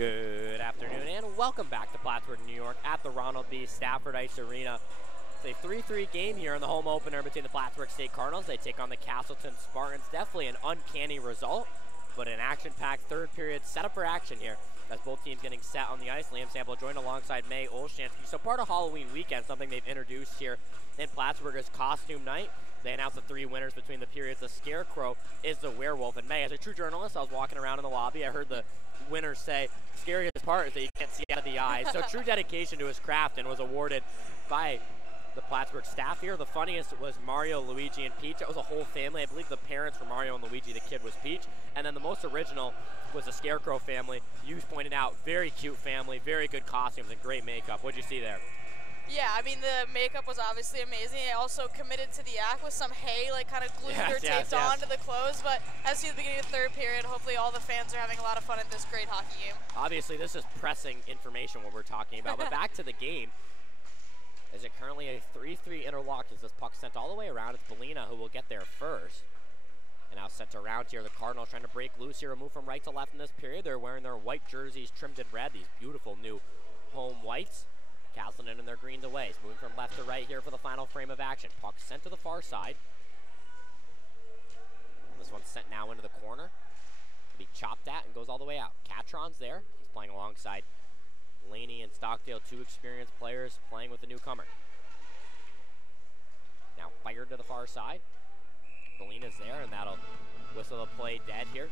Good afternoon and welcome back to Plattsburgh, New York at the Ronald B. Stafford Ice Arena. It's a 3-3 game here in the home opener between the Plattsburgh State Cardinals. They take on the Castleton Spartans. Definitely an uncanny result, but an action-packed third period setup for action here as both teams getting set on the ice. Liam Sample joined alongside May Olshansky. So part of Halloween weekend, something they've introduced here in Plattsburgh is costume night. They announced the three winners between the periods. The Scarecrow is the werewolf. And May, as a true journalist, I was walking around in the lobby. I heard the winners say, scariest part is that you can't see out of the eyes. So true dedication to his craft and was awarded by the Plattsburgh staff here. The funniest was Mario, Luigi, and Peach. It was a whole family. I believe the parents were Mario and Luigi. The kid was Peach. And then the most original was the Scarecrow family. You pointed out, very cute family, very good costumes, and great makeup. What'd you see there? Yeah, I mean, the makeup was obviously amazing. It also committed to the act with some hay, like, kind of glued or taped onto the clothes. But as you see at the beginning of the third period, hopefully all the fans are having a lot of fun at this great hockey game. Obviously, this is pressing information what we're talking about. But back to the game. Is it currently a 3-3 interlock as this puck sent all the way around? It's Belina who will get there first. And now sent around here. The Cardinals trying to break loose here, move from right to left in this period. They're wearing their white jerseys trimmed in red, these beautiful new home whites. Castleton in their green to ways, moving from left to right here for the final frame of action. Puck sent to the far side. This one's sent now into the corner. Be chopped at and goes all the way out. Catron's there. He's playing alongside Laney and Stockdale, two experienced players playing with the newcomer. Now fired to the far side. Belina's there, and that'll whistle the play dead here.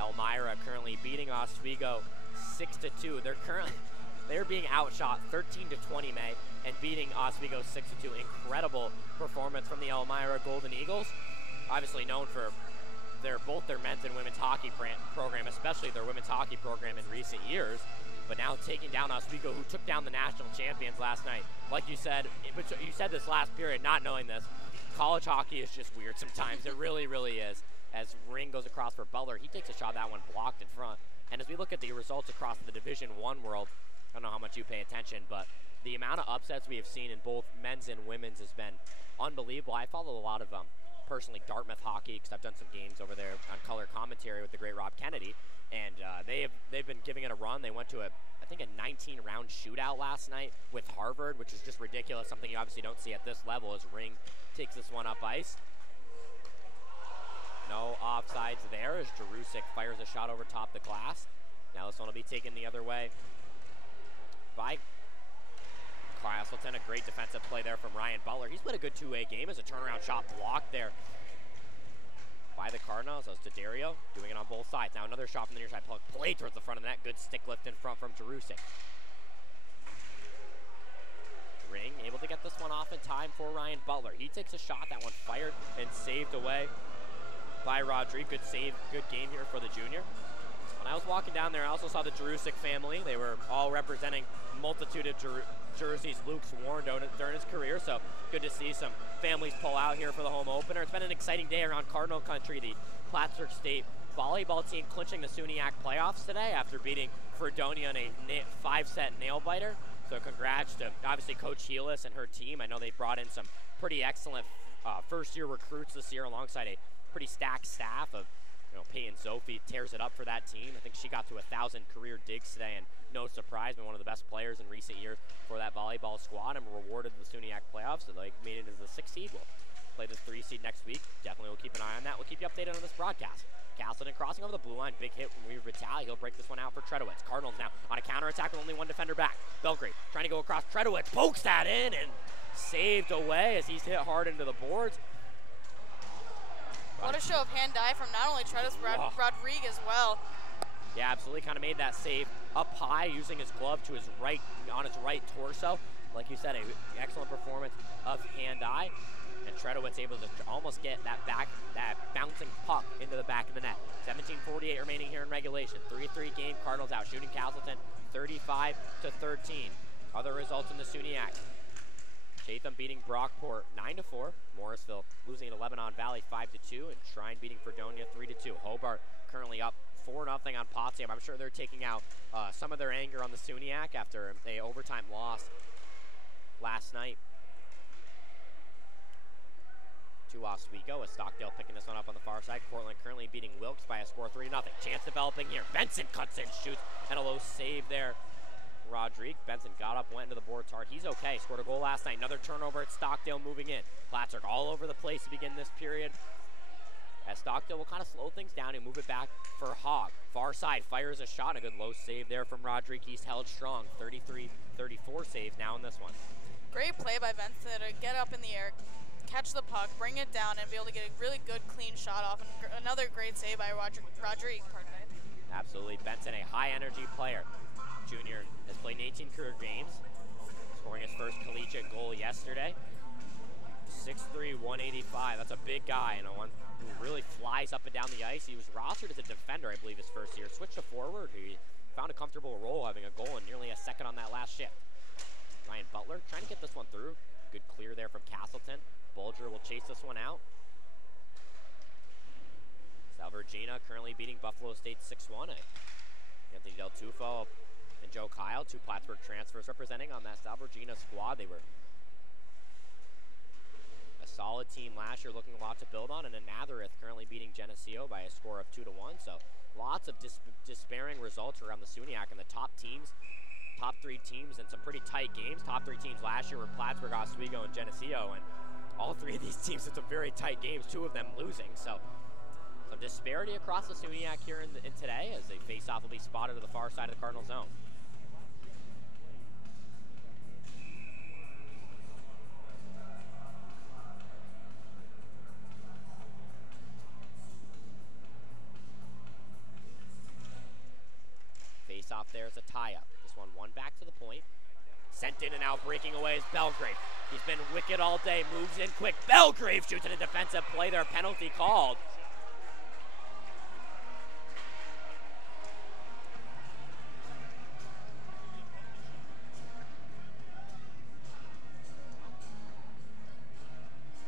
Elmira currently beating Oswego 6-2. They're being outshot 13-20, May, and beating Oswego 6-2. Incredible performance from the Elmira Golden Eagles. Obviously known for both their men's and women's hockey program, especially their women's hockey program in recent years. But now taking down Oswego, who took down the national champions last night. Like you said, you said this last period, not knowing this, college hockey is just weird sometimes. It really, really is. As Ring goes across for Butler, he takes a shot, that one blocked in front. And as we look at the results across the Division I world, I don't know how much you pay attention, but the amount of upsets we have seen in both men's and women's has been unbelievable. I follow a lot of, personally, Dartmouth hockey, because I've done some games over there on color commentary with the great Rob Kennedy, and they've been giving it a run. They went to I think a 19-round shootout last night with Harvard, which is just ridiculous, something you obviously don't see at this level as Ring takes this one up ice. No offsides there as Jerusik fires a shot over top the glass. Now this one will be taken the other way by Castleton. A great defensive play there from Ryan Butler. He's played a good two-way game as a turnaround shot blocked there by the Cardinals. That was D'Addario doing it on both sides. Now another shot from the near side, played towards the front of the net. Good stick lift in front from Jerusik. Ring able to get this one off in time for Ryan Butler. He takes a shot, that one fired and saved away by Rodrigue. Good save, good game here for the junior. When I was walking down there, I also saw the Jerusik family. They were all representing multitude of jerseys Luke's worn during his career, so good to see some families pull out here for the home opener. It's been an exciting day around Cardinal Country. The Plattsburgh State volleyball team clinching the SUNYAC playoffs today after beating Fredonia in a 5-set nail-biter. So congrats to, obviously, Coach Heelis and her team. I know they brought in some pretty excellent first-year recruits this year alongside a pretty stacked staff of, Peyton Zophie tears it up for that team. I think she got to 1,000 career digs today, and no surprise, been one of the best players in recent years for that volleyball squad and rewarded the SUNYAC playoffs. So they made it as the 6th seed. We'll play the 3 seed next week. Definitely will keep an eye on that. We'll keep you updated on this broadcast. Castleton crossing over the blue line. Big hit from Weaver Vitale. He'll break this one out for Tredowitz. Cardinals now on a counterattack with only one defender back. Belgrade trying to go across. Tredowitz pokes that in and saved away as he's hit hard into the boards. What a show of hand-eye from not only Tredowitz, but Rodrigue as well. Yeah, absolutely. Kind of made that save up high, using his glove to his right, on his right torso. Like you said, an excellent performance of hand-eye. And Tredowitz able to almost get that bouncing puck into the back of the net. 17:48 remaining here in regulation. 3-3 game. Cardinals out shooting Castleton 35-13. Other results in the SUNYAC. Chatham beating Brockport 9-4. Morrisville losing at Lebanon Valley 5-2. And Shrine beating Fredonia 3-2. Hobart currently up 4-0 on Potsdam. I'm sure they're taking out some of their anger on the SUNYAC after a overtime loss last night to to Oswego as Stockdale picking this one up on the far side. Portland currently beating Wilkes by a score of 3-0. Chance developing here. Benson cuts in, shoots, and a low save there. Rodrigue. Benson got up, went into the boards hard. He's okay. Scored a goal last night. Another turnover at Stockdale moving in. Plattsburgh all over the place to begin this period. As Stockdale will kind of slow things down and move it back for Hogg. Far side, fires a shot. A good low save there from Rodrigue. He's held strong. 33-34 saves now in this one. Great play by Benson to get up in the air, catch the puck, bring it down, and be able to get a really good, clean shot off. And another great save by Rodrigue. Absolutely. Benson, a high-energy player. Junior has played 18 career games, scoring his first collegiate goal yesterday. 6'3", 185. That's a big guy and one who really flies up and down the ice. He was rostered as a defender, I believe, his first year. Switched to forward. He found a comfortable role, having a goal in nearly a second on that last shift. Ryan Butler trying to get this one through. Good clear there from Castleton. Bulger will chase this one out. Sal Virginia currently beating Buffalo State 6-1. Anthony Del Tufo and Joe Kyle, two Plattsburgh transfers representing on that Sal Virginia squad. They were a solid team last year, looking a lot to build on. And then Nazareth currently beating Geneseo by a score of 2-1. So lots of despairing results around the SUNYAC, and the top teams, top three teams in some pretty tight games. Top three teams last year were Plattsburgh, Oswego, and Geneseo, and all three of these teams in some very tight games, two of them losing. So some disparity across the SUNYAC here in today, as they face-off will be spotted to the far side of the Cardinal zone. Face-off there is a tie-up. This one back to the point. Sent in and out, breaking away is Belgrave. He's been wicked all day, moves in quick. Belgrave shoots in a defensive play there, penalty called.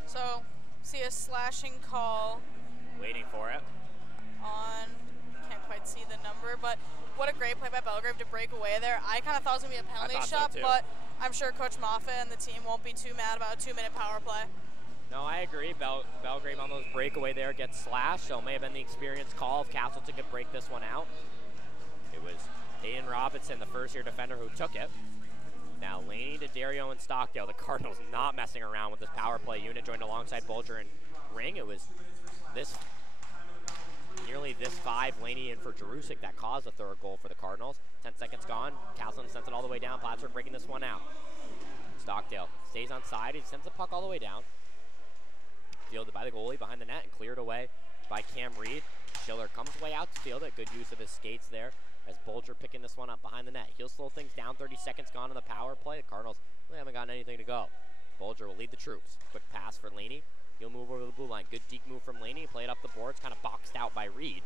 So, see a slashing call. Waiting for it. On, can't quite see the number, but what a great play by Belgrave to break away there. I kind of thought it was going to be a penalty shot, but I'm sure Coach Moffat and the team won't be too mad about a 2-minute power play. No, I agree. Belgrave on those breakaway there gets slashed, so it may have been the experienced call if Castleton could break this one out. It was Hayden Robinson, the first-year defender, who took it. Now Laney, D'Addario, and Stockdale. The Cardinals not messing around with this power play unit, joined alongside Bulger and Ring. It was nearly this 5, Laney in for Jerusik, that caused the third goal for the Cardinals. 10 seconds gone. Castleton sends it all the way down. Plattsburgh breaking this one out. Stockdale stays on side. He sends the puck all the way down. Fielded by the goalie behind the net and cleared away by Cam Reed. Schiller comes way out to field it. Good use of his skates there as Bulger picking this one up behind the net. He'll slow things down. 30 seconds gone in the power play. The Cardinals really haven't gotten anything to go. Bulger will lead the troops. Quick pass for Laney. He'll move over the blue line. Good deke move from Laney. Play it up the boards. Kind of boxed out by Reed.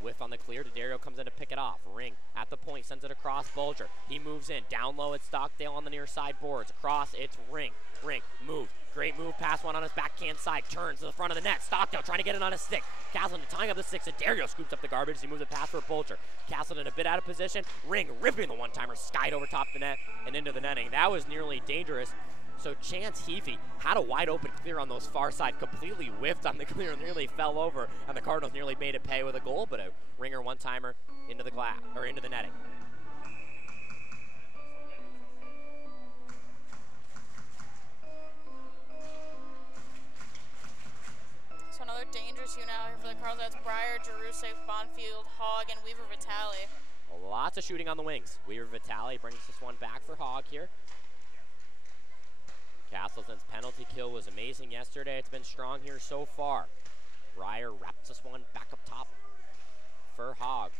Whiff on the clear. D'Addario comes in to pick it off. Ring at the point. Sends it across Bulger. He moves in. Down low at Stockdale on the near side boards. Across, it's Ring. Ring moves. Great move. Pass one on his backhand side. Turns to the front of the net. Stockdale trying to get it on his stick. Castleton tying up the six. D'Addario scoops up the garbage. He moves a pass for Bulger. Castleton a bit out of position. Ring ripping the one-timer. Skied over top the net and into the netting. That was nearly dangerous. So Chance Heafy had a wide open clear on those far side, completely whiffed on the clear and nearly fell over, and the Cardinals nearly made it pay with a goal, but a Ringer one-timer into the glass, or into the netting. So another dangerous unit out here for the Cardinals. That's Breyer, Jerusik, Bonfield, Hogg, and Weaver Vitale. Lots of shooting on the wings. Weaver Vitale brings this one back for Hogg here. Castleton's penalty kill was amazing yesterday. It's been strong here so far. Breyer wraps this one back up top for Hogg.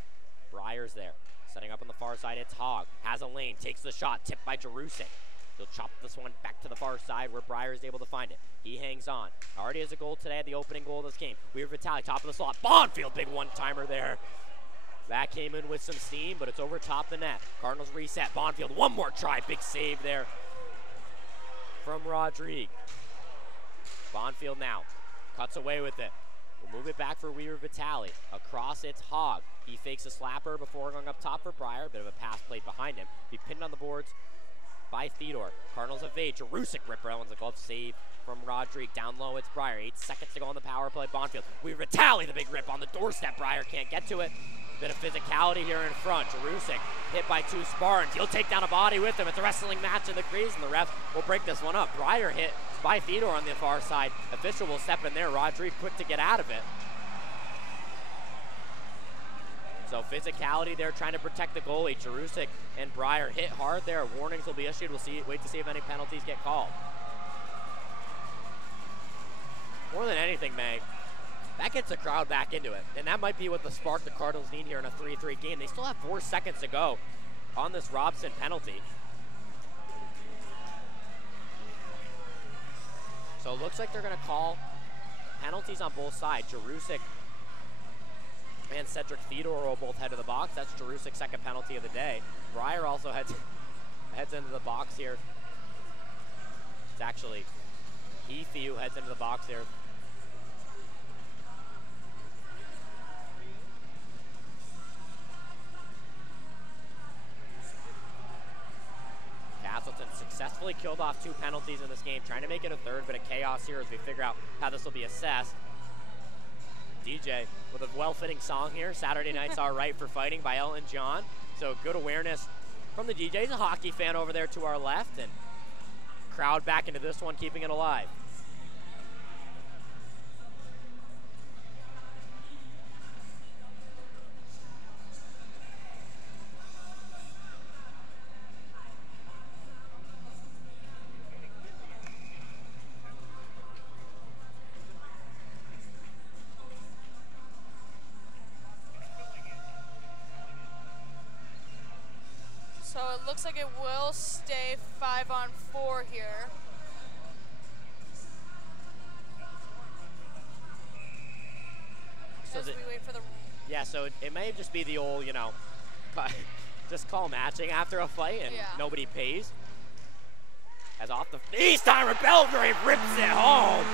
Breyer's there. Setting up on the far side, it's Hogg. Has a lane, takes the shot, tipped by Jerusik. He'll chop this one back to the far side where Breyer is able to find it. He hangs on. Already has a goal today, the opening goal of this game. Weaver Vitale, top of the slot. Bonfield, big one-timer there. That came in with some steam, but it's over top the net. Cardinals reset. Bonfield, one more try. Big save there from Rodrigue. Bonfield now cuts away with it. We'll move it back for Weaver Vitale. Across, it's Hogg. He fakes a slapper before going up top for Breyer. Bit of a pass played behind him. He pinned on the boards by Theodore. Cardinals evade. Jarusik ripper. That one's a glove save from Rodrigue. Down low, it's Breyer. 8 seconds to go on the power play. Bonfield. We retaliate the big rip on the doorstep. Breyer can't get to it. Bit of physicality here in front. Jarusik hit by 2 Spartans. He'll take down a body with him. It's a wrestling match in the crease, and the ref will break this one up. Breyer hit by Theodore on the far side. Official will step in there. Rodrigue quick to get out of it. So physicality there, trying to protect the goalie. Jarusik and Breyer hit hard there. Warnings will be issued. We'll wait to see if any penalties get called. More than anything, May, that gets the crowd back into it. And that might be what the spark the Cardinals need here in a 3-3 game. They still have 4 seconds to go on this Robson penalty. So it looks like they're going to call penalties on both sides. Jarusik and Cedric Theodore will both head to the box. That's Jarusik's second penalty of the day. Breyer also heads into the box here. It's actually Heathy who heads into the box here. Castleton successfully killed off 2 penalties in this game, trying to make it a third, bit of chaos here as we figure out how this will be assessed. DJ with a well-fitting song here, Saturday Nights Are Right for Fighting by Elton John. So good awareness from the DJ. He's a hockey fan over there to our left, and crowd back into this one, keeping it alive. So it looks like it will stay 5-on-4 here. So as we wait for the... Yeah, so it may just be the old, you know, just call matching after a fight and nobody pays. As off the face timer, Belgrave rips it home.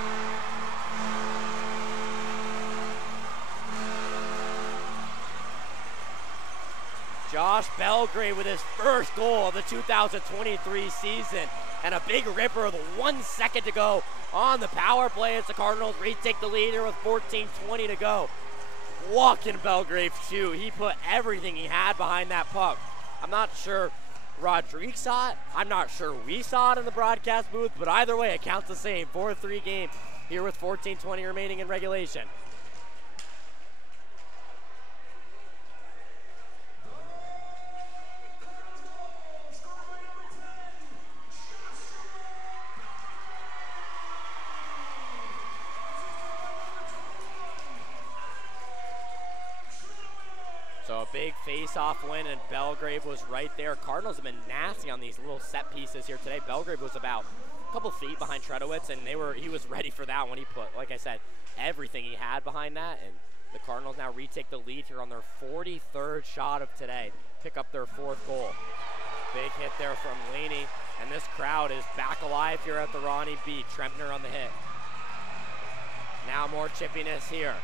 Josh Belgrave with his first goal of the 2023 season, and a big ripper with 1 second to go on the power play as the Cardinals retake the lead here with 14:20 to go. Walking Belgrave shoot. He put everything he had behind that puck. I'm not sure Rodrigue saw it. I'm not sure we saw it in the broadcast booth, but either way, it counts the same. 4-3 game here with 14:20 remaining in regulation. So a big face-off win, and Belgrave was right there. Cardinals have been nasty on these little set pieces here today. Belgrave was about a couple feet behind Tredowitz, and he was ready for that one. He put, like I said, everything he had behind that, and the Cardinals now retake the lead here on their 43rd shot of today, pick up their 4th goal. Big hit there from Laney, and this crowd is back alive here at the Ronnie B. Trempner on the hit. Now more chippiness here.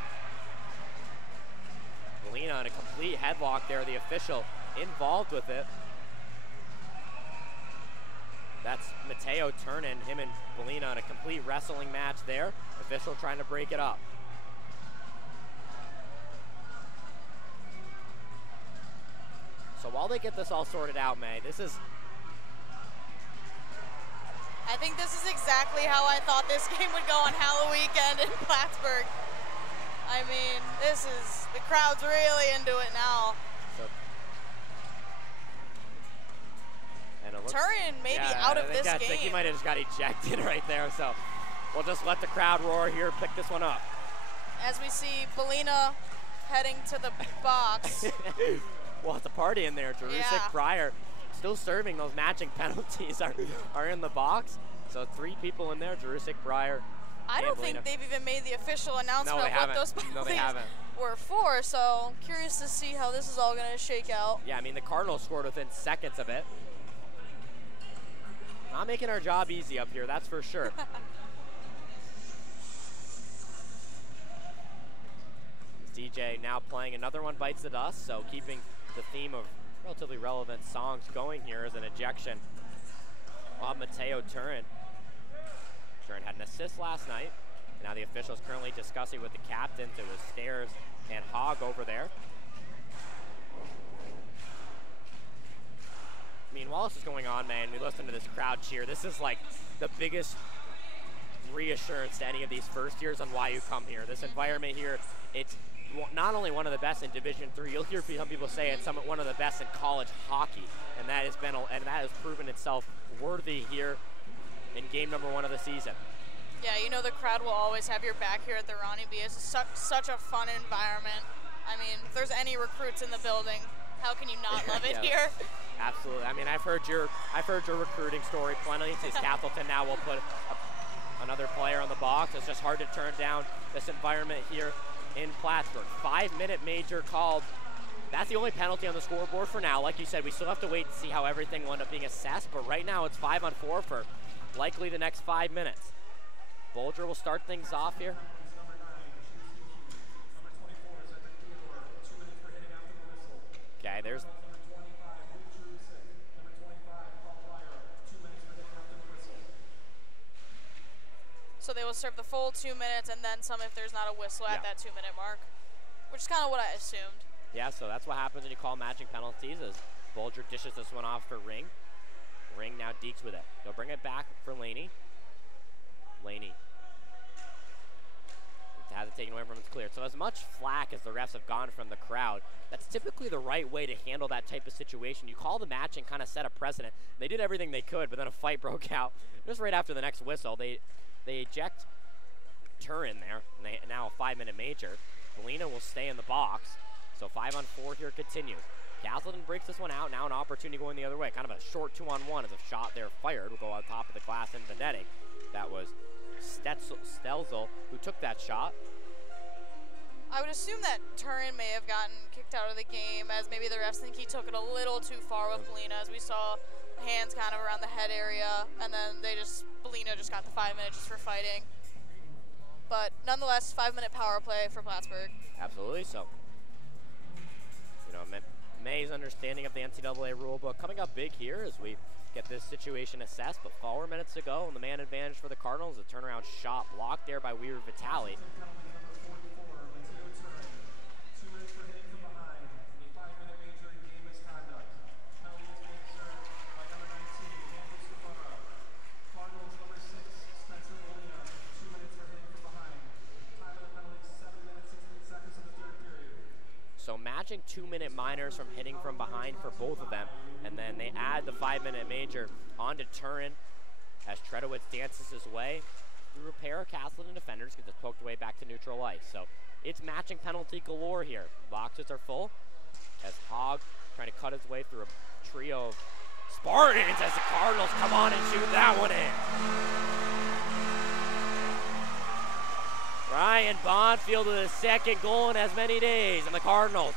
Belina in a complete headlock there, the official involved with it. That's Mateo Turnin, him and Belina in a complete wrestling match there. Official trying to break it up. So while they get this all sorted out, May, this is... I think this is exactly how I thought this game would go on Halloween weekend in Plattsburgh. I mean, the crowd's really into it now. So, and it looks, Turin may be out of this game. I think he might have just got ejected right there, so we'll just let the crowd roar here, pick this one up. As we see Belina heading to the box. Well, it's a party in there. Jarusik, Breyer, still serving those matching penalties are in the box. So 3 people in there, Jarusik, Breyer, I don't think they've even made the official announcement of what those penalties were for, so curious to see how this is all going to shake out. Yeah, I mean, the Cardinals scored within seconds of it. Not making our job easy up here, that's for sure. DJ now playing Another One Bites the Dust, so keeping the theme of relatively relevant songs going here as an ejection Well, Mateo Turin. Turin had an assist last night. And now the officials currently discussing with the captains. It was Stairs and Hogg over there. I mean, while this is going on, man, we listen to this crowd cheer. This is like the biggest reassurance to any of these first years on why you come here. This environment here, it's not only one of the best in Division III. You'll hear some people say it's one of the best in college hockey, and that has proven itself worthy here in game number 1 of the season. Yeah, you know the crowd will always have your back here at the Ronnie B. It's such a fun environment. I mean, if there's any recruits in the building, how can you not love it here? Absolutely. I mean, I've heard your recruiting story plenty. Since Castleton now will put another player on the box. It's just hard to turn down this environment here in Plattsburgh. 5-minute major called. That's the only penalty on the scoreboard for now. Like you said, we still have to wait and see how everything will end up being assessed, but right now it's 5-on-4 for likely the next 5 minutes. Bolger will start things off here. Okay, there's... So they will serve the full 2 minutes and then some if there's not a whistle at that 2-minute mark, which is kind of what I assumed. Yeah, so that's what happens when you call matching penalties, as Bolger dishes this one off for Ring. Ring now dekes with it. They'll bring it back for Laney. Laney has it taken away from him, it's cleared. So as much flack as the refs have gone from the crowd, that's typically the right way to handle that type of situation. You call the match and kind of set a precedent. They did everything they could, but then a fight broke out. Just right after the next whistle, they eject Turin there, and now a 5-minute major. Molina will stay in the box, so 5-on-4 here continues. Castleton breaks this one out, now an opportunity going the other way. Kind of a short 2-on-1 as a shot there fired will go on top of the glass into the netting. That was Stelzel who took that shot. I would assume that Turin may have gotten kicked out of the game, as maybe the refs think he took it a little too far with Molina, as we saw hands kind of around the head area, and then Molina just got the 5 minutes just for fighting. But nonetheless, 5-minute power play for Plattsburgh. Absolutely. So, you know, May's understanding of the NCAA rulebook coming up big here as we get this situation assessed. But 4 minutes to go, and the man advantage for the Cardinals. A turnaround shot blocked there by Weaver Vitale. So matching 2-minute minors from hitting from behind for both of them. And then they add the 5-minute major onto Turin as Tredowitz dances his way through a pair of Castleton defenders, gets it poked away back to neutral ice. So it's matching penalty galore here. Boxes are full as Hogg trying to cut his way through a trio of Spartans as the Cardinals come on and shoot that one in. Ryan Bonfield with his second goal in as many days, and the Cardinals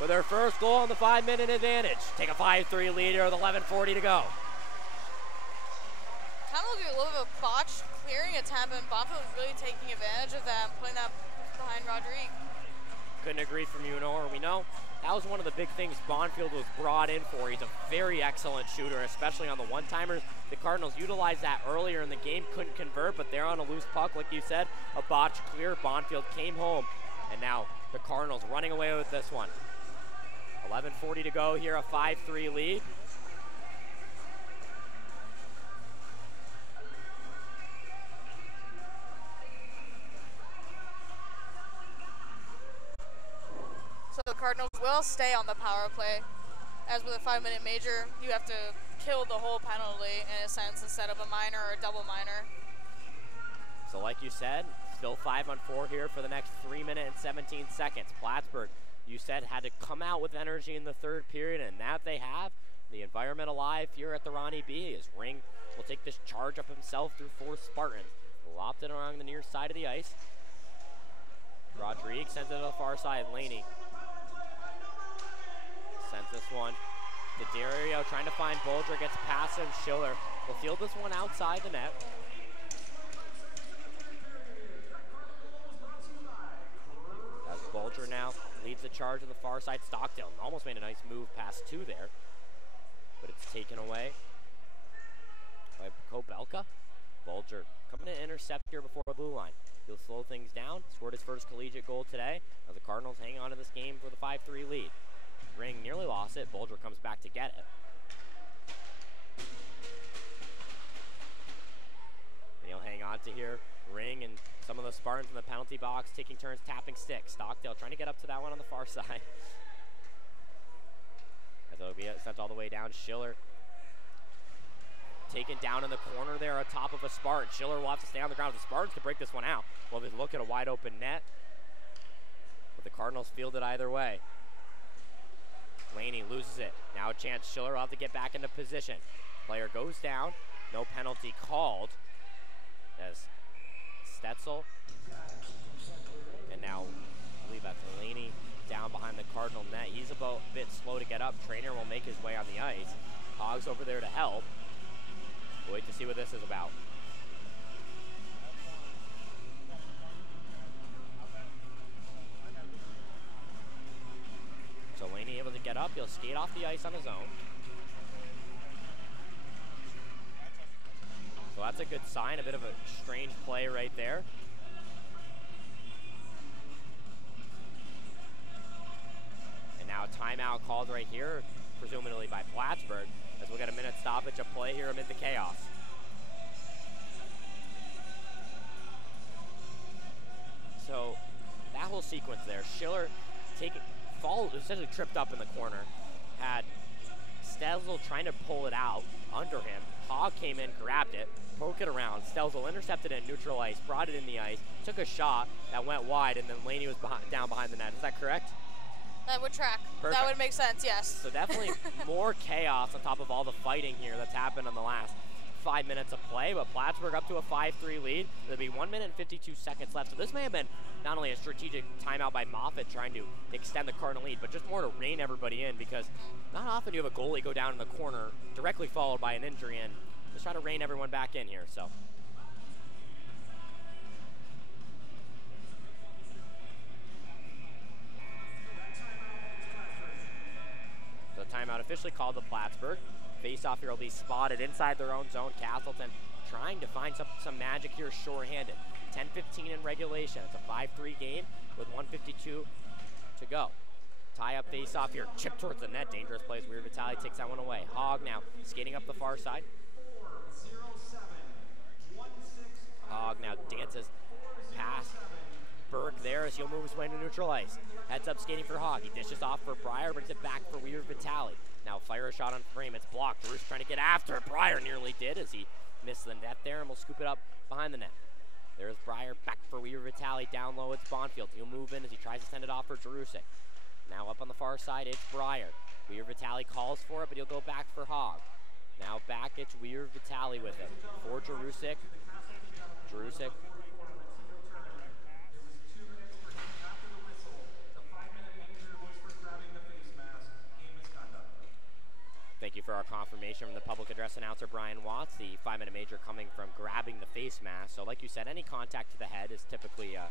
with their first goal on the 5-minute advantage. Take a 5-3 lead here with 11:40 to go. Kind of looking a little bit of a botched clearing attempt, and Bonfield was really taking advantage of that, putting that behind Rodrigue. Couldn't agree from you nor. We know that was one of the big things Bonfield was brought in for. He's a very excellent shooter, especially on the one-timers. The Cardinals utilized that earlier in the game, couldn't convert, but they're on a loose puck, like you said, a botch clear. Bonfield came home, and now the Cardinals running away with this one. 11:40 to go here, a 5-3 lead. So the Cardinals will stay on the power play. As with a 5-minute major, you have to kill the whole penalty in a sense instead of a minor or a double minor. So like you said, still 5-on-4 here for the next 3 minutes and 17 seconds. Plattsburgh, you said, had to come out with energy in the third period, and that they have. The environment alive here at the Ronnie B. As Ring will take this charge up himself through 4 Spartans. Lopped it around the near side of the ice. Rodrigue sends it to the far side. Laney sends this one to Dario, trying to find Bolger, gets past him. Schiller will field this one outside the net. As Bolger now leads the charge on the far side. Stockdale almost made a nice move past 2 there, but it's taken away by Kobelka. Bulger coming to intercept here before the blue line. He'll slow things down. Scored his first collegiate goal today. Now the Cardinals hang on to this game for the 5-3 lead. Ring nearly lost it. Bulger comes back to get it. And he'll hang on to here. Ring and some of the Spartans in the penalty box taking turns tapping sticks. Stockdale trying to get up to that one on the far side. As it'll be sent all the way down. Schiller taken down in the corner there on top of a Spartan. Schiller will have to stay on the ground. The Spartans can break this one out. Well, they look at a wide open net. But the Cardinals field it either way. Laney loses it. Now a chance. Schiller will have to get back into position. Player goes down. No penalty called. As Stetzel. And now I believe that's Laney down behind the Cardinal net. He's a bit slow to get up. Trainer will make his way on the ice. Hogg's over there to help. We'll wait to see what this is about. So Laney able to get up. He'll skate off the ice on his own. So that's a good sign. A bit of a strange play right there. And now a timeout called right here, presumably by Plattsburgh, as we'll get a minute stoppage of play here amid the chaos. So that whole sequence there, Schiller essentially tripped up in the corner, had Stelzel trying to pull it out under him. Hogg came in, grabbed it, broke it around. Stelzel intercepted it in neutral ice, brought it in the ice, took a shot that went wide, and then Laney was down behind the net. Is that correct? That would track. Perfect. That would make sense, yes. So definitely more chaos on top of all the fighting here that's happened in the last 5 minutes of play, but Plattsburgh up to a 5-3 lead. There'll be 1 minute and 52 seconds left. So this may have been not only a strategic timeout by Moffitt trying to extend the Cardinal lead, but just more to rein everybody in, because not often you have a goalie go down in the corner directly followed by an injury, and just try to rein everyone back in here. So the timeout officially called to Plattsburgh. Face-off here will be spotted inside their own zone. Castleton trying to find some magic here shorthanded. 10-15 in regulation. It's a 5-3 game with 1:52 to go. Tie-up face-off here. Chip towards the net. Dangerous plays. Weird Vitale takes that one away. Hogg now skating up the far side. Hogg now dances past Berg there as he'll move his way into neutral ice. Heads up skating for Hogg. He dishes off for Breyer, brings it back for Weird Vitale. Now fire a shot on frame. It's blocked. Bruce trying to get after it. Breyer nearly did as he missed the net there, and will scoop it up behind the net. There's Breyer back for Weird Vitale. Down low, it's Bonfield. He'll move in as he tries to send it off for Jerusik. Now up on the far side, it's Breyer. Weird Vitale calls for it, but he'll go back for Hogg. Now back, it's Weird Vitale with it. For Jerusik. Jerusik. Thank you for our confirmation from the public address announcer, Brian Watts. The 5-minute major coming from grabbing the face mask. So like you said, any contact to the head is typically a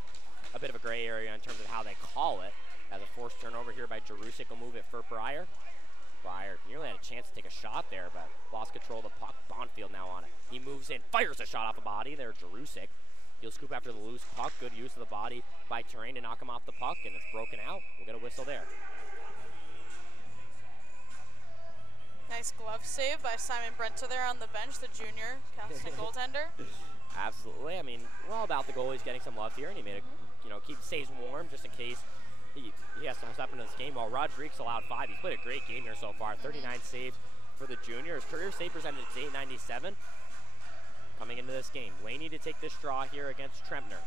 bit of a gray area in terms of how they call it. As a forced turnover here by Jerusik will move it for Breyer. Breyer nearly had a chance to take a shot there, but lost control of the puck. Bonfield now on it. He moves in, fires a shot off the body there, Jerusik. He'll scoop after the loose puck. Good use of the body by Terrain to knock him off the puck, and it's broken out. We'll get a whistle there. Nice glove save by Simon Brenter there on the bench, the junior Castleton goaltender. Absolutely. I mean, we're all about the goalies getting some love here, and he made a, stays warm just in case he has to step into this game. While Rodriguez allowed 5, he's played a great game here so far. 39 saves for the junior. His career save percentage is 897. Coming into this game, Laney to take this draw here against Trempner.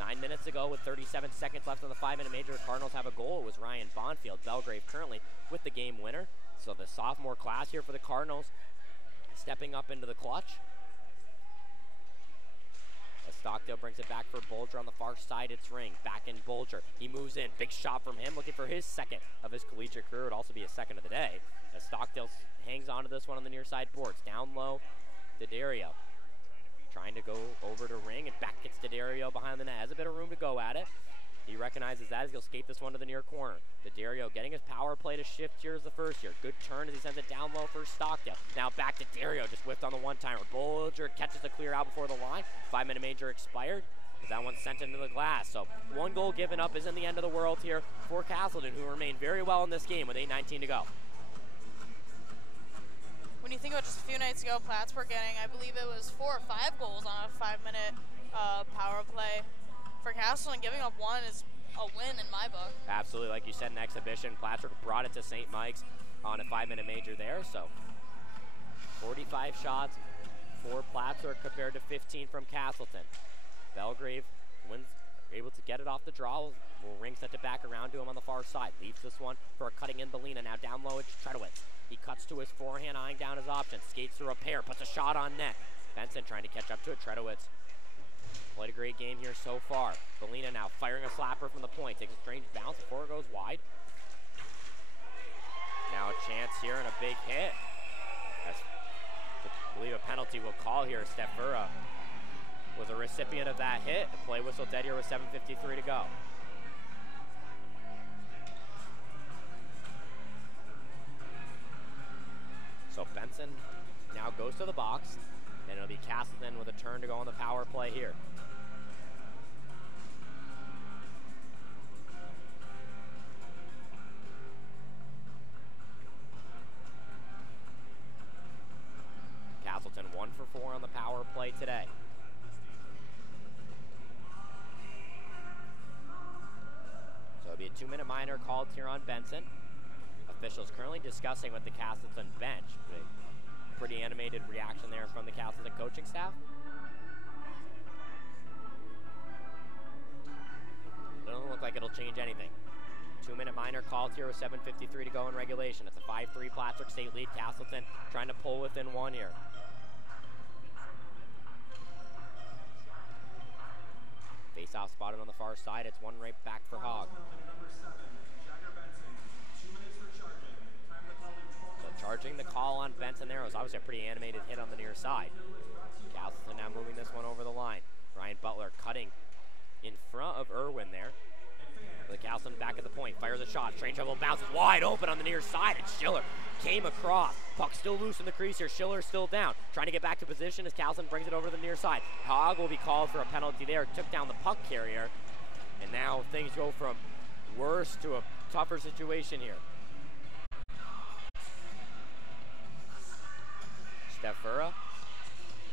9 minutes ago with 37 seconds left on the 5-minute major, the Cardinals have a goal. It was Ryan Bonfield. Belgrave currently with the game winner. So the sophomore class here for the Cardinals stepping up into the clutch. As Stockdale brings it back for Bulger on the far side, it's Ring. Back in Bulger. He moves in. Big shot from him, looking for his second of his collegiate career. It would also be his second of the day. As Stockdale hangs on to this one on the near side boards. Down low, D'Addario. Trying to go over to Ring, and back gets D'Addario behind the net. Has a bit of room to go at it. He recognizes that as he'll skate this one to the near corner. Dario getting his power play to shift here as the first here. Good turn as he sends it down low for Stockdale. Now back to Dario, just whiffed on the one-timer. Bulger catches the clear out before the line. 5-minute major expired. That one's sent into the glass. So 1 goal given up isn't the end of the world here for Castleton, who remained very well in this game with 8:19 to go. When you think about just a few nights ago, Plattsburgh getting, I believe it was 4 or 5 goals on a 5-minute power play. For Castleton, giving up 1 is a win in my book. Absolutely, like you said in exhibition, Plattsburgh brought it to St. Mike's on a 5-minute major there. So 45 shots for Plattsburgh compared to 15 from Castleton. Belgrave wins, able to get it off the draw. Will ring sent it back around to him on the far side. Leaves this one for a cutting in Belina. Now down low, it's Tredowitz. He cuts to his forehand, eyeing down his options. Skates through a pair, puts a shot on net. Benson trying to catch up to it. Tredowitz played a great game here so far. Belina now firing a slapper from the point. Takes a strange bounce before it goes wide. Now a chance here and a big hit. That's, I believe a penalty will call here. Stefura was a recipient of that hit. The play whistle dead here with 7:53 to go. So Benson now goes to the box, and it'll be Castleton with a turn to go on the power play here. Castleton 1 for 4 on the power play today. So it'll be a 2-minute minor called here on Benson. Officials currently discussing with the Castleton bench. Pretty animated reaction there from the Castleton coaching staff. Doesn't look like it'll change anything. 2-minute minor called here with 7:53 to go in regulation. It's a 5-3 Plattsburgh State lead. Castleton trying to pull within 1 here. Face-off spotted on the far side. It's one right back for Hogg. So charging the call on Benson there was obviously a pretty animated hit on the near side. Castleton now moving this one over the line. Ryan Butler cutting in front of Irwin there. The Castleton back at the point, fires a shot. Strange trouble bounces wide open on the near side, and Schiller came across. Puck still loose in the crease here. Schiller still down, trying to get back to position as Castleton brings it over to the near side. Hogg will be called for a penalty there. Took down the puck carrier, and now things go from worse to a tougher situation here. Stefura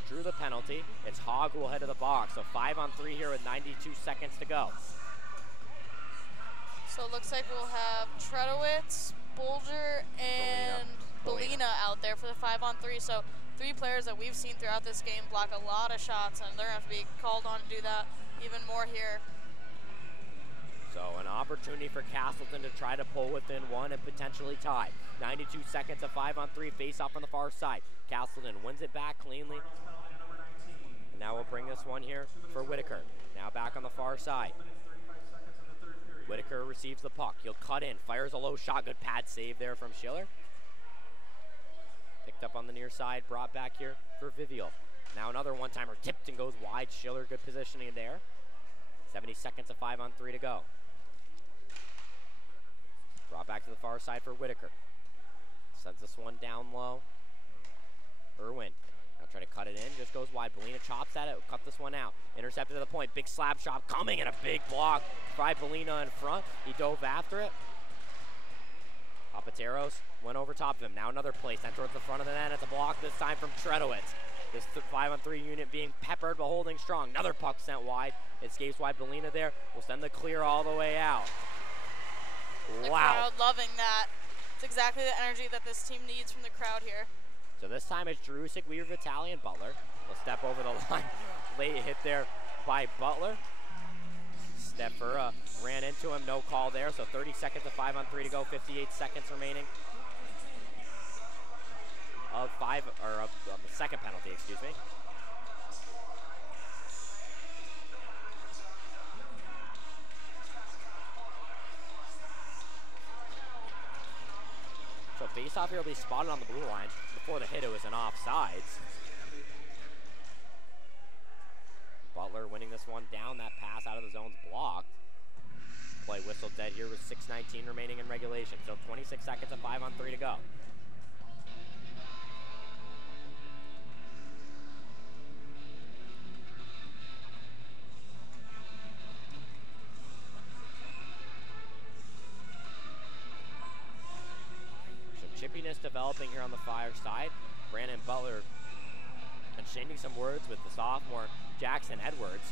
drew the penalty. It's Hogg who will head to the box. So 5-on-3 here with 92 seconds to go. So it looks like we'll have Tredowitz, Bulger, and Belina out there for the 5-on-3. So 3 players that we've seen throughout this game block a lot of shots, and they're going to have to be called on to do that even more here. So an opportunity for Castleton to try to pull within 1 and potentially tie. 92 seconds of 5-on-3 face-off on the far side. Castleton wins it back cleanly. And now we'll bring this one here for Whitaker. Now back on the far side. Whitaker receives the puck. He'll cut in, fires a low shot. Good pad save there from Schiller. Picked up on the near side, brought back here for Vivial. Now another one-timer tipped and goes wide. Schiller, good positioning there. 70 seconds of 5-on-3 to go. Brought back to the far side for Whitaker. Sends this one down low. Irwin. Now try to cut it in, just goes wide. Belina chops at it, cut this one out. Intercepted to the point, big slap shot coming and a big block by Belina in front. He dove after it. Papateros went over top of him. Now another play, sent towards the front of the net. It's a block this time from Tredowitz. This 5-on-3 unit being peppered but holding strong. Another puck sent wide. It escapes wide. Belina there will send the clear all the way out. The crowd loving that. It's exactly the energy that this team needs from the crowd here. So this time it's Jerusik, Weaver, Vitale, and Butler. Will step over the line. Late hit there by Butler. Stefura ran into him, no call there. So 30 seconds of 5-on-3 to go, 58 seconds remaining. Of the second penalty, excuse me. So face-off here will be spotted on the blue line. Before the hit, it was an offsides. Butler winning this one down. That pass out of the zone's blocked. Play whistle dead here with 6:19 remaining in regulation. So 26 seconds and 5-on-3 to go. Chippiness developing here on the fire side. Brandon Butler exchanging some words with the sophomore Jackson Edwards.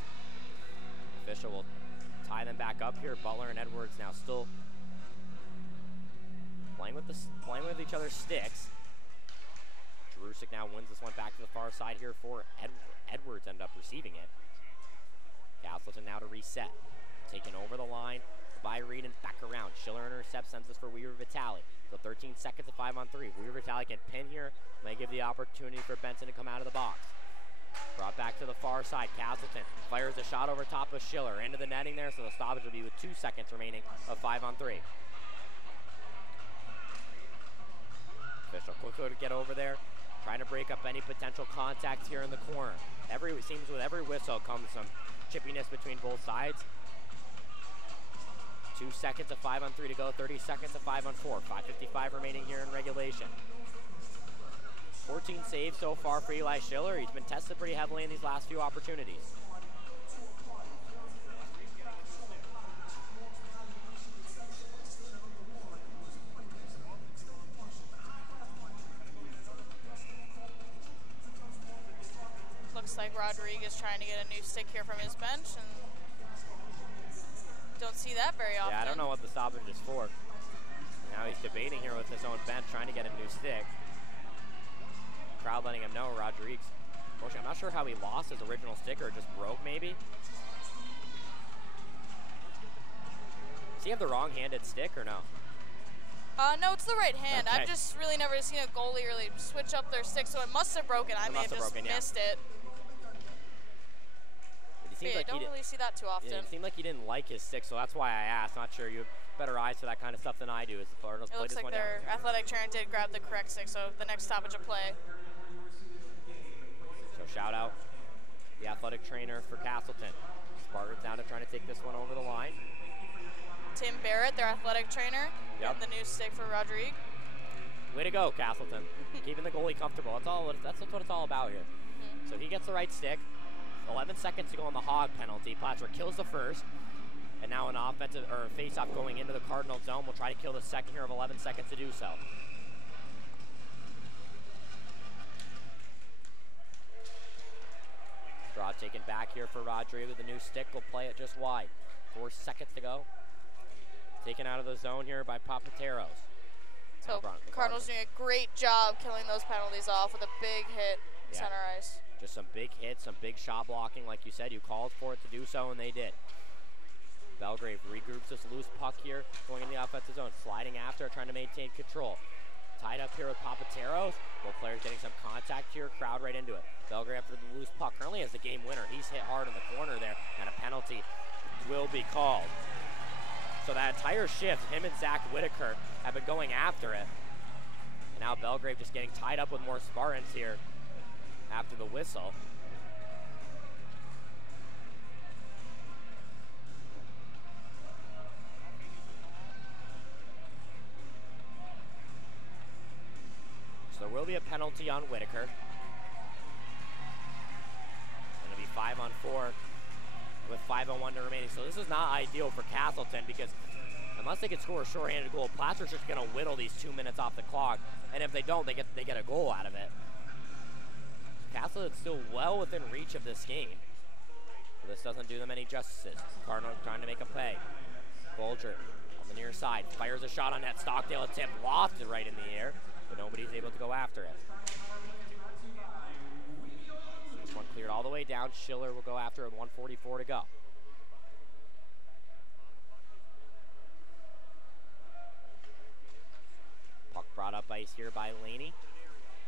Official will tie them back up here. Butler and Edwards now still playing with each other's sticks. Jerusik now wins this one back to the far side here for Edwards. End up receiving it. Castleton now to reset. Taken over the line by Reed and back around. Schiller intercepts, sends this for Weaver Vitale. So 13 seconds of 5-on-3. Weaver Vitale can pin here. May give the opportunity for Benson to come out of the box. Brought back to the far side. Castleton fires a shot over top of Schiller. Into the netting there, so the stoppage will be with 2 seconds remaining of 5-on-3. Official quickly to get over there. Trying to break up any potential contacts here in the corner. It seems with every whistle comes some chippiness between both sides. 2 seconds of 5-on-3 to go, 30 seconds of 5-on-4. 5:55 remaining here in regulation. 14 saves so far for Eli Schiller. He's been tested pretty heavily in these last few opportunities. Looks like Rodriguez trying to get a new stick here from his bench, and don't see that very often. Yeah, I don't know what the stoppage is for. Now he's debating here with his own bench, trying to get a new stick. Crowd letting him know, Rodriguez. I'm not sure how he lost his original stick, or just broke maybe. Does he have the wrong-handed stick or no? No, it's the right hand. Okay. I've just really never seen a goalie really switch up their stick, so it must have broken. I may have just missed it. Yeah, I don't really see that too often. Yeah, it seemed like he didn't like his stick, so that's why I asked. Not sure, you have better eyes for that kind of stuff than I do. As the Cardinals it play looks this like one their down. athletic trainer did grab the correct stick, so the next stoppage of play. So shout out the athletic trainer for Castleton. Spartans down to trying to take this one over the line. Tim Barrett, their athletic trainer, and the new stick for Rodriguez. Way to go, Castleton. Keeping the goalie comfortable. That's what it's all about here. So he gets the right stick. 11 seconds to go on the hog penalty. Platzer kills the first. And now an offensive or face-off going into the Cardinal zone. We'll try to kill the second here of 11 seconds to do so. Draw taken back here for Rodriguez with the new stick. Will play it just wide. 4 seconds to go. Taken out of the zone here by Papateros. So Cardinals doing a great job killing those penalties off with a big hit center ice. Just some big hits, some big shot blocking. Like you said, you called for it to do so, and they did. Belgrave regroups this loose puck here, going in the offensive zone, sliding after, trying to maintain control. Tied up here with Papateros. Both players getting some contact here, crowd right into it. Belgrave after the loose puck currently has the game winner. He's hit hard in the corner there, and a penalty will be called. So that entire shift, him and Zach Whitaker have been going after it. And now Belgrave just getting tied up with more Spartans here after the whistle. So there will be a penalty on Whitaker. It'll be 5-on-4 with 5:01 remaining. So this is not ideal for Castleton because unless they can score a short-handed goal, Platzer's just going to whittle these 2 minutes off the clock. And if they don't, they get a goal out of it. Castleton's still well within reach of this game. But this doesn't do them any justices. Cardinals trying to make a play. Bolger on the near side fires a shot on net. Stockdale, a tip lofted right in the air, but nobody's able to go after it. This one cleared all the way down. Schiller will go after it with 1:44 to go. Puck brought up ice here by Laney.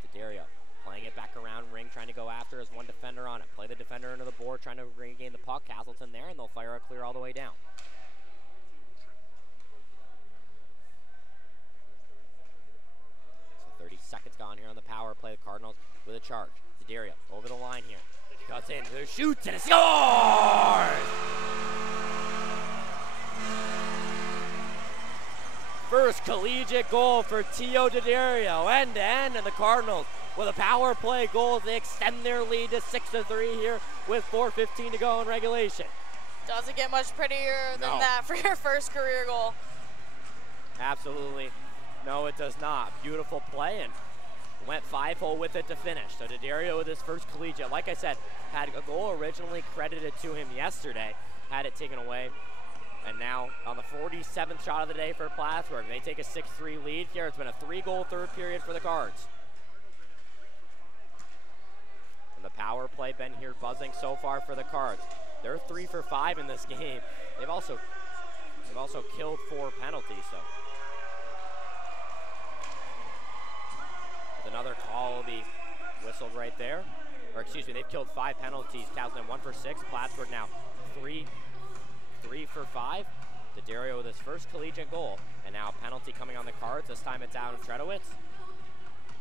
D'Addario playing it back around ring, trying to go after as one defender on it. Play the defender into the board, trying to regain the puck. Castleton there, and they'll fire a clear all the way down. So 30 seconds gone here on the power play. The Cardinals with a charge. D'Addario over the line here. Cuts in, shoots, and it scores! collegiate goal for Tio D'Addario, end-to-end, and the Cardinals with a power play goal. They extend their lead to 6-3 here with 4:15 to go in regulation. Doesn't get much prettier than that for your first career goal. Absolutely. No, it does not. Beautiful play, and went 5-hole with it to finish. So D'Addario with his first collegiate, like I said, had a goal originally credited to him yesterday, had it taken away. And now on the 47th shot of the day for Plattsburgh, they take a 6-3 lead here. It's been a 3-goal third period for the Cards. And the power play been here buzzing so far for the Cards. They're 3 for 5 in this game. They've also killed 4 penalties, so. Another call will be whistled right there. Or excuse me, they've killed 5 penalties. Townsend 1 for 6. Plattsburgh now 3 for 5. D'Addario with his first collegiate goal. And now a penalty coming on the Cards. This time it's Adam Tredowitz.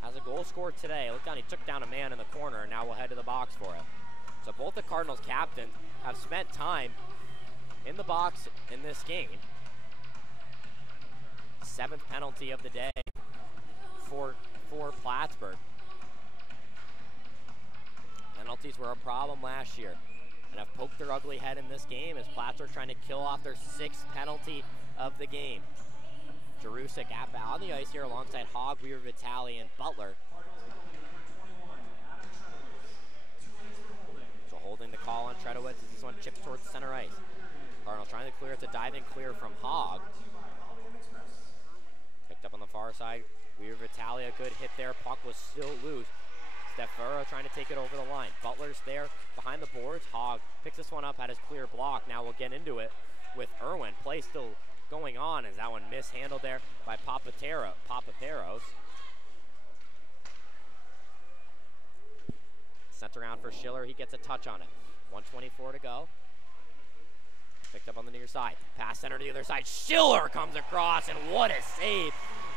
Has a goal scored today. Look down, he took down a man in the corner, and now we'll head to the box for it. So both the Cardinals captains have spent time in the box in this game. 7th penalty of the day for Plattsburgh. Penalties were a problem last year and have poked their ugly head in this game as Plattsburgh trying to kill off their 6th penalty of the game. Jarusic on the ice here alongside Hogg, Weaver, Vitale, and Butler. So holding the call on Tredowitz as this one chips towards center ice. Cardinals trying to clear. It's a diving clear from Hogg. Picked up on the far side. Weaver Vitale, a good hit there. Puck was still loose. Stefura trying to take it over the line. Butler's there behind the boards. Hogg picks this one up, had his clear block. Now we'll get into it with Irwin. Play still going on as that one mishandled there by Papateros. Sent around for Schiller. He gets a touch on it. 1:24 to go. Picked up on the near side. Pass center to the other side. Schiller comes across, and what a save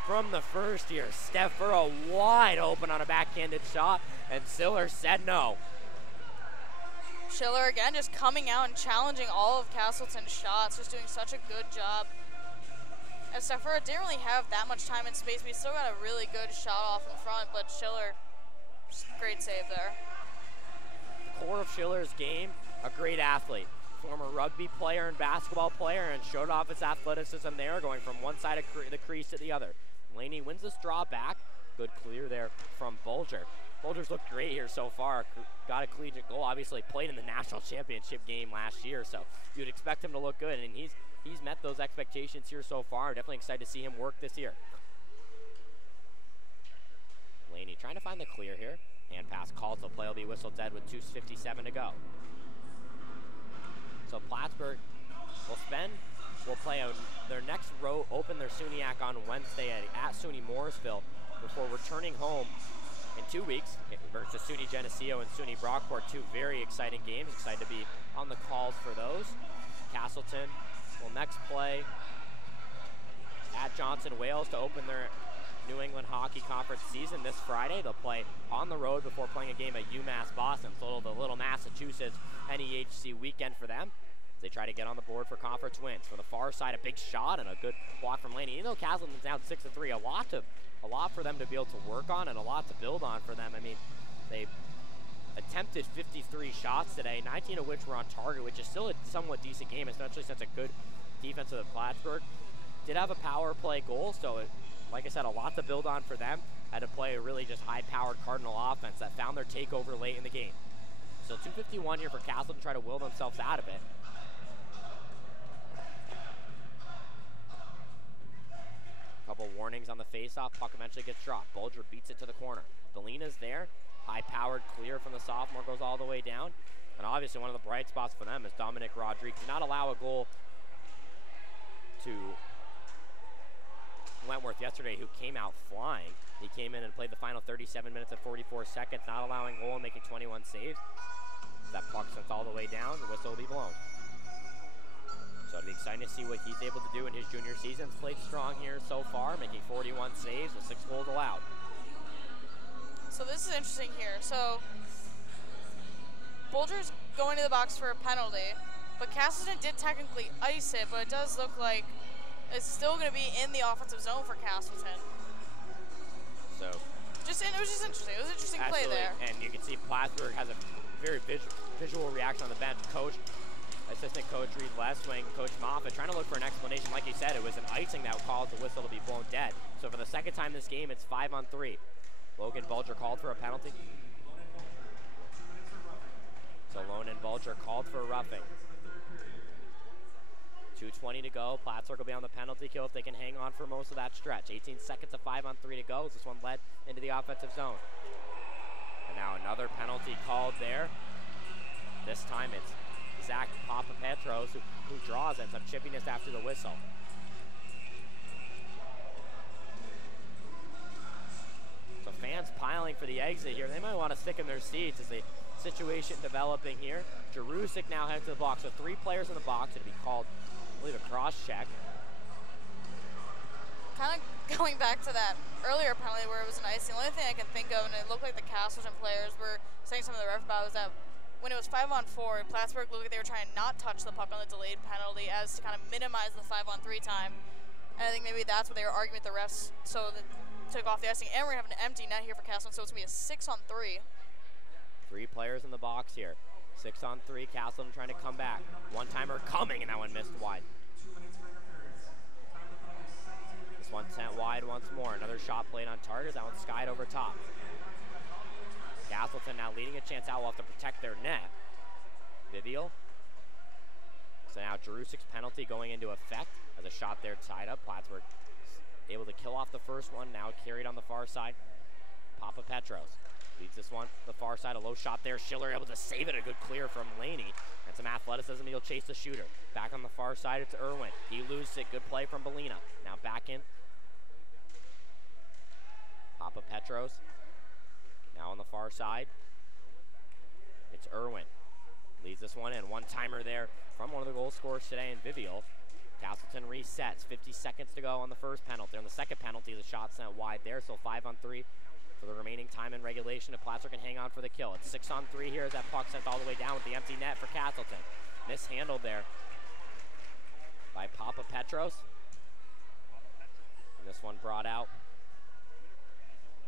from the first year. Stefura wide open on a backhanded shot, and Schiller said no. Schiller again just coming out and challenging all of Castleton's shots, just doing such a good job. And Stefura didn't really have that much time and space, but he still got a really good shot off in front, but Schiller, just great save there. The core of Schiller's game, a great athlete. Former rugby player and basketball player, and showed off his athleticism there, going from one side of the crease to the other. Laney wins this draw back. Good clear there from Bulger. Bulger's looked great here so far. Got a collegiate goal. Obviously played in the national championship game last year, so you'd expect him to look good, and he's met those expectations here so far. Definitely excited to see him work this year. Laney trying to find the clear here. Hand pass called, so play will be whistled dead with 2:57 to go. So Plattsburgh will play their next row, open their SUNYAC on Wednesday at SUNY Morrisville before returning home in 2 weeks versus SUNY Geneseo and SUNY Brockport. 2 very exciting games. Excited to be on the calls for those. Castleton will next play at Johnson Wales to open their New England Hockey Conference season this Friday. They'll play on the road before playing a game at UMass Boston. So the little Massachusetts NEHC weekend for them. They try to get on the board for conference wins. From the far side, a big shot and a good block from Laney. You know, Castleton's down 6-3. A lot for them to be able to work on and a lot to build on for them. I mean, they attempted 53 shots today, 19 of which were on target, which is still a somewhat decent game, especially since a good defense of Plattsburgh. Did have a power play goal, so like I said, a lot to build on for them. Had to play a really just high-powered Cardinal offense that found their takeover late in the game. So 2:51 here for Castleton to try to will themselves out of it. Couple warnings on the face-off. Puck eventually gets dropped. Bulger beats it to the corner. Delina's there. High-powered clear from the sophomore goes all the way down. And obviously one of the bright spots for them is Dominic Rodriguez. Did not allow a goal to Wentworth yesterday, who came out flying. He came in and played the final 37 minutes and 44 seconds, not allowing a goal and making 21 saves. That puck sent all the way down. The whistle will be blown. So it'll be exciting to see what he's able to do in his junior season. He's played strong here so far, making 41 saves with 6 goals allowed. So this is interesting here. So Bulger's going to the box for a penalty, but Castleton did technically ice it, but it does look like is still going to be in the offensive zone for Castleton. So it was just interesting. It was an interesting play there. And you can see Plattsburgh has a very visual reaction on the bench. Assistant coach Reed Lesswing, Coach Moffitt trying to look for an explanation. Like you said, it was an icing that caused the whistle to be blown dead. So for the second time this game, it's 5-on-3. Logan Bulger called for a penalty. So Lonan Bulger called for a roughing. 2:20 to go. Plattsburgh will be on the penalty kill if they can hang on for most of that stretch. 18 seconds of 5-on-3 to go as this one led into the offensive zone. And now another penalty called there. This time it's Zach Papapetros who draws and some chippiness after the whistle. So fans piling for the exit here. They might want to stick in their seats as the situation developing here. Jarusic now heads to the box. So 3 players in the box. It'll be called, I believe, a cross check. Kind of going back to that earlier penalty where it was an icing. The only thing I can think of, and it looked like the Castleton players were saying something to the ref about, was that when it was 5-on-4, Plattsburgh looked like they were trying not touch the puck on the delayed penalty as to kind of minimize the 5-on-3 time. And I think maybe that's what they were arguing with the refs, so that took off the icing. And we're having an empty net here for Castleton, so it's going to be a 6-on-3. 3 players in the box here. 6-on-3, Castleton trying to come back. One-timer coming, and that one missed wide. This one sent wide once more. Another shot played on target. That one skied over top. Castleton now leading a chance out. Will have to protect their net. Vivial. So now Jarusic's penalty going into effect as a shot there tied up. Plattsburgh able to kill off the first one. Now carried on the far side. Papapetros leads this one. The far side, a low shot there. Schiller able to save it. A good clear from Laney. And some athleticism. He'll chase the shooter. Back on the far side, it's Irwin. He loses it. Good play from Bellina. Now back in. Papapetros. Now on the far side, it's Irwin. Leads this one in. One-timer there from one of the goal scorers today in Vivial. Castleton resets. 50 seconds to go on the first penalty. On the second penalty, the shot sent wide there, so 5-on-3 for the remaining time in regulation. If Plattsburgh can hang on for the kill. It's 6-on-3 here as that puck sent all the way down with the empty net for Castleton. Mishandled there by Papapetros. And this one brought out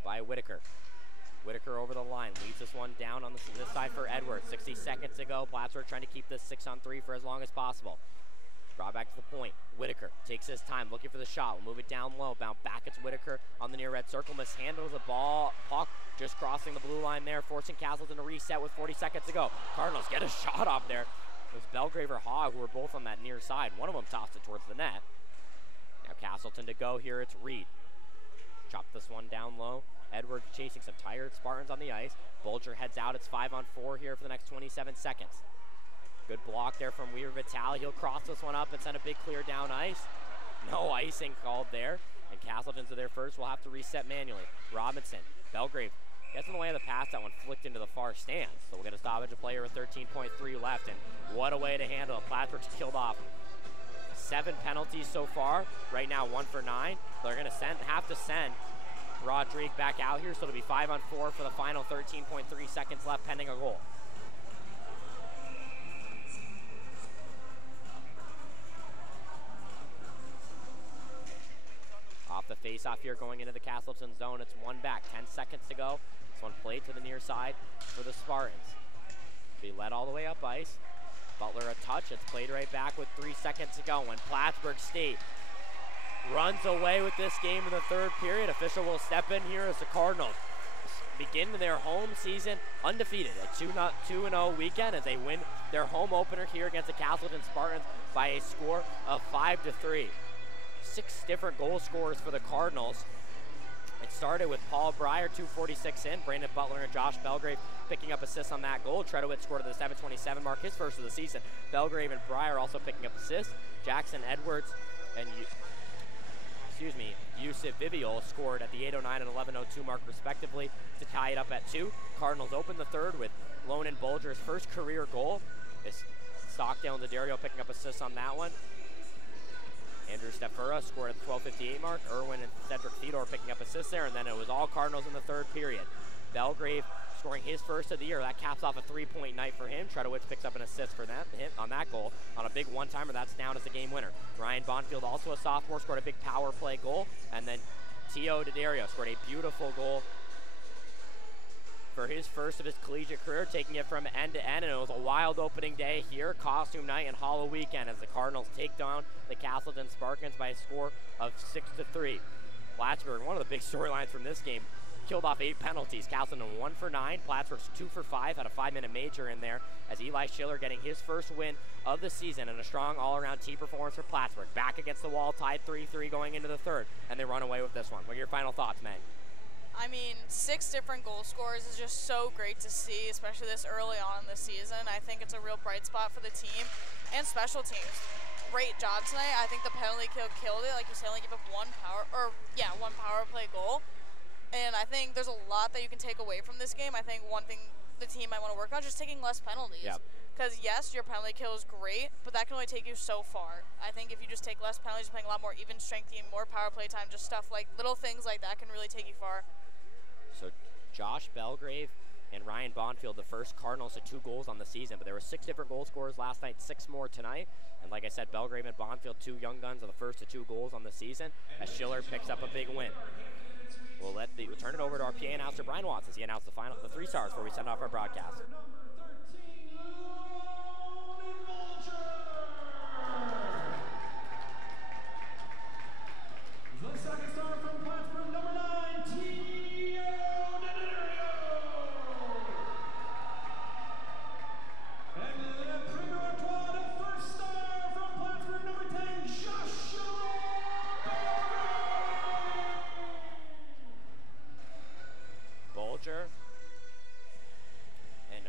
by Whitaker. Whitaker over the line, leads this one down on this side for Edwards. 60 seconds to go. Plattsburgh trying to keep this 6-on-3 for as long as possible. Draw back to the point. Whitaker takes his time, looking for the shot. We'll move it down low. Bounce back. It's Whitaker on the near red circle. Mishandles the ball. Puck just crossing the blue line there, forcing Castleton to reset with 40 seconds to go. Cardinals get a shot off there. It was Belgrave or Hogg who were both on that near side. One of them tossed it towards the net. Now Castleton to go here. It's Reed. Chop this one down low. Edwards chasing some tired Spartans on the ice. Bulger heads out. It's 5-on-4 here for the next 27 seconds. Good block there from Weir Vitale. He'll cross this one up and send a big clear down ice. No icing called there. And Castleton to their first will have to reset manually. Robinson, Belgrave gets in the way of the pass. That one flicked into the far stands. So we'll get a stoppage of player with 13.3 left. And what a way to handle it. Plattsburgh's killed off 7 penalties so far. Right now 1 for 9. They're going to have to send Rodrigue back out here, so it'll be 5-on-4 for the final 13.3 seconds left pending a goal. Off the face-off here going into the Castleton zone. It's one back, 10 seconds to go. This one played to the near side for the Spartans. Be led all the way up ice. Butler a touch, it's played right back with 3 seconds to go. When Plattsburgh State runs away with this game in the third period, official will step in here as the Cardinals begin their home season undefeated. A 2-0 weekend as they win their home opener here against the Castleton Spartans by a score of 5-3. 6 different goal scorers for the Cardinals. It started with Paul Breyer, 2:46 in. Brandon Butler and Josh Belgrave picking up assists on that goal. Tredowitz scored at the 7:27 mark, his first of the season. Belgrave and Breyer also picking up assists. Jackson Edwards and Yusuf Vivial scored at the 8:09 and 11:02 mark respectively to tie it up at 2. Cardinals opened the third with Lonan Bulger's first career goal. It's Stockdale and D'Addario picking up assists on that one. Andrew Stefura scored at the 12:58 mark. Irwin and Cedric Theodore picking up assists there, and then it was all Cardinals in the third period. Belgrave scoring his first of the year. That caps off a three-point night for him. Tredowitz picks up an assist for him on that goal on a big one-timer. That's down as the game winner. Ryan Bonfield, also a sophomore, scored a big power play goal. And then Tio D'Addario scored a beautiful goal for his first of his collegiate career, taking it from end to end. And it was a wild opening day here, costume night and Hollow weekend, as the Cardinals take down the Castleton Spartans by a score of 6-3. Plattsburgh, one of the big storylines from this game, killed off 8 penalties. Castleton 1 for 9. Plattsburgh's 2 for 5, had a 5-minute major in there, as Eli Schiller getting his first win of the season and a strong all-around team performance for Plattsburgh. Back against the wall, tied 3-3 going into the third, and they run away with this one. What are your final thoughts, Meg? I mean, 6 different goal scorers is just so great to see, especially this early on in the season. I think it's a real bright spot for the team and special teams. Great job tonight. I think the penalty kill killed it. Like you said, only give up one power play goal. And I think there's a lot that you can take away from this game. I think one thing the team might want to work on is just taking less penalties. Because yes, your penalty kill is great, but that can only take you so far. I think if you just take less penalties, playing a lot more even strength team, more power play time, just stuff like little things like that can really take you far. So Josh Belgrave and Ryan Bonfield, the first Cardinals to 2 goals on the season, but there were 6 different goal scorers last night, 6 more tonight. And like I said, Belgrave and Bonfield, 2 young guns, are the first to 2 goals on the season, as Schiller picks up a big win. We'll turn it over to our PA announcer, Brian Watts, as he announced the 3 stars before we send off our broadcast. The second star from Plattsburgh, number 9, Tio D'Addario. And the premier étoile, the first star from Plattsburgh, number 10, Joshua Bulger. And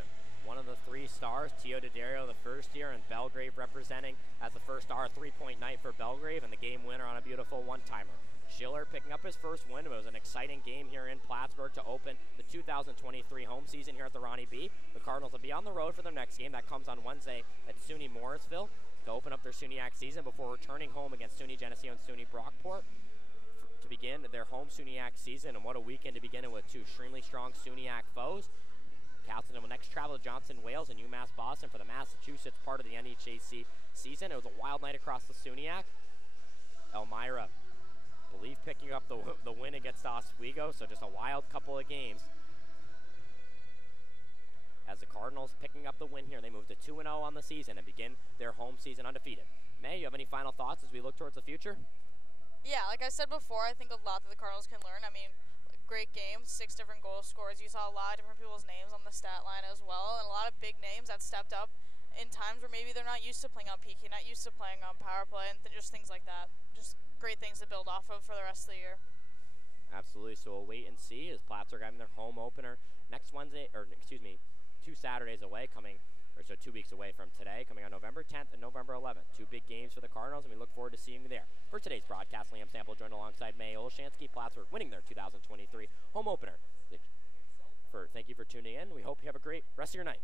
one of the 3 stars, Tio D'Addario, the first year, and Belgrave representing as the first star, a 3-point night for Belgrave, and the game winner on a beautiful one-timer. Schiller picking up his first win. It was an exciting game here in Plattsburgh to open the 2023 home season here at the Ronnie B. The Cardinals will be on the road for their next game. That comes on Wednesday at SUNY Morrisville to open up their SUNYAC season before returning home against SUNY Geneseo and SUNY Brockport to begin their home SUNYAC season. And what a weekend to begin it with, 2 extremely strong SUNYAC foes. Castleton will next travel to Johnson, Wales, and UMass Boston for the Massachusetts part of the NHAC season. It was a wild night across the SUNYAC. Elmira, I believe, picking up the win against Oswego, so just a wild couple of games. As the Cardinals picking up the win here, they move to 2-0 on the season and begin their home season undefeated. May, you have any final thoughts as we look towards the future? Yeah, like I said before, I think a lot that the Cardinals can learn. I mean, great game, 6 different goal scorers. You saw a lot of different people's names on the stat line as well, and a lot of big names that stepped up in times where maybe they're not used to playing on PK, not used to playing on power play, and just things like that. Just great things to build off of for the rest of the year. Absolutely. So we'll wait and see as Plattsburgh having their home opener next Wednesday, or excuse me, 2 Saturdays away, so 2 weeks away from today, coming on November 10th and November 11th. 2 big games for the Cardinals, and we look forward to seeing you there. For today's broadcast, Liam Sample joined alongside May Olshansky. Plattsburgh winning their 2023 home opener. Thank you for tuning in. We hope you have a great rest of your night.